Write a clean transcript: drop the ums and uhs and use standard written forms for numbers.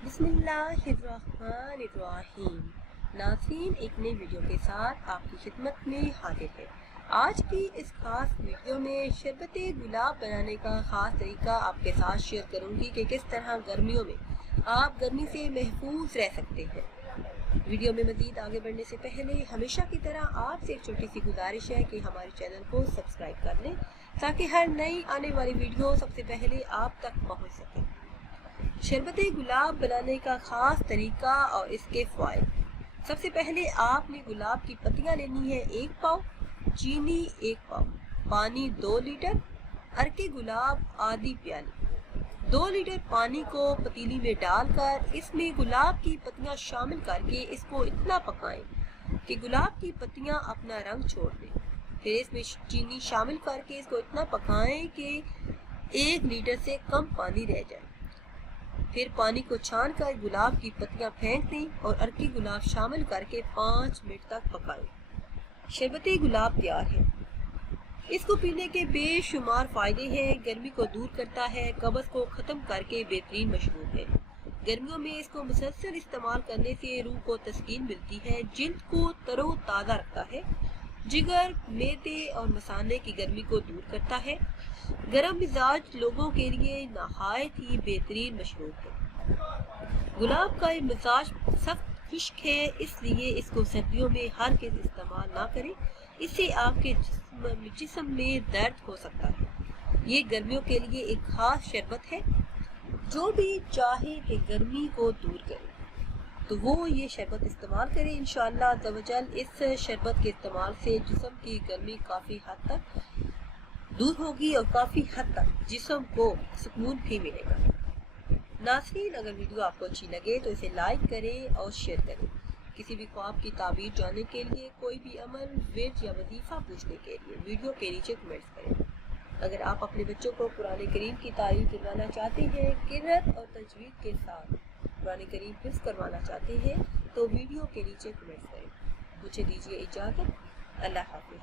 बिस्मिल्लाहिर्रहमानिर्रहीम। नाज़रीन, एक नई वीडियो के साथ आपकी खिदमत में हाजिर है। आज की इस खास वीडियो में शरबत गुलाब बनाने का खास तरीका आपके साथ शेयर करूंगी कि किस तरह गर्मियों में आप गर्मी से महफूज रह सकते हैं। वीडियो में मज़ीद आगे बढ़ने से पहले हमेशा की तरह आपसे एक छोटी सी गुजारिश है कि हमारे चैनल को सब्सक्राइब कर लें ताकि हर नई आने वाली वीडियो सबसे पहले आप तक पहुंच सके। शरबत गुलाब बनाने का खास तरीका और इसके फ़ायदे। सबसे पहले आपने गुलाब की पत्तियां लेनी है 1 पाव, चीनी 1 पाव, पानी 2 लीटर, अरके गुलाब आधी प्याली। 2 लीटर पानी को पतीली में डालकर इसमें गुलाब की पत्तियां शामिल करके इसको इतना पकाएं कि गुलाब की पत्तियां अपना रंग छोड़ दें। फिर इसमें चीनी शामिल करके इसको इतना पकाएं कि 1 लीटर से कम पानी रह जाए। फिर पानी को छान कर गुलाब की पत्तियां फेंक दें और अरकी गुलाब शामिल करके 5 मिनट तक पकाएं। शरबत गुलाब तैयार है। इसको पीने के बेशुमार फायदे हैं। गर्मी को दूर करता है, कब्ज को खत्म करके बेहतरीन मशरूब है। गर्मियों में इसको मुसलसल इस्तेमाल करने से रूह को तस्कीन मिलती है, जिल्द को तरोताज़ा रखता है, जिगर, मैदे और मसाने की गर्मी को दूर करता है। गरम मिजाज लोगों के लिए नहायत ही बेहतरीन मशरूब है। गुलाब का मिजाज सख्त खुश्क है, इसलिए इसको सर्दियों में हरगिज़ इस्तेमाल ना करें। इससे आपके जिस्म में दर्द हो सकता है। ये गर्मियों के लिए एक खास शरबत है। जो भी चाहे कि गर्मी को दूर करे तो वो ये शरबत इस्तेमाल करें। इंशाअल्लाह अज़्ज़वजल इस शरबत के इस्तेमाल से जिस्म की गर्मी काफ़ी हद तक दूर होगी और काफ़ी हद तक जिस्म को सुकून भी मिलेगा। नाज़रीन, अगर वीडियो आपको अच्छी लगे तो इसे लाइक करें और शेयर करें। किसी भी ख्वाब की ताबीर जानने के लिए, कोई भी अमल, विर्द या वजीफ़ा पूछने के लिए वीडियो के नीचे कमेंट्स करें। अगर आप अपने बच्चों को कुरान करीम की तारीफ दिलवाना चाहते हैं, किरत और तजवीद के साथ कुरान करीम हिफ्ज़ करवाना चाहते हैं तो वीडियो के नीचे कमेंट्स करें। मुझे दीजिए इजाज़त। अल्लाह हाफ़िज़।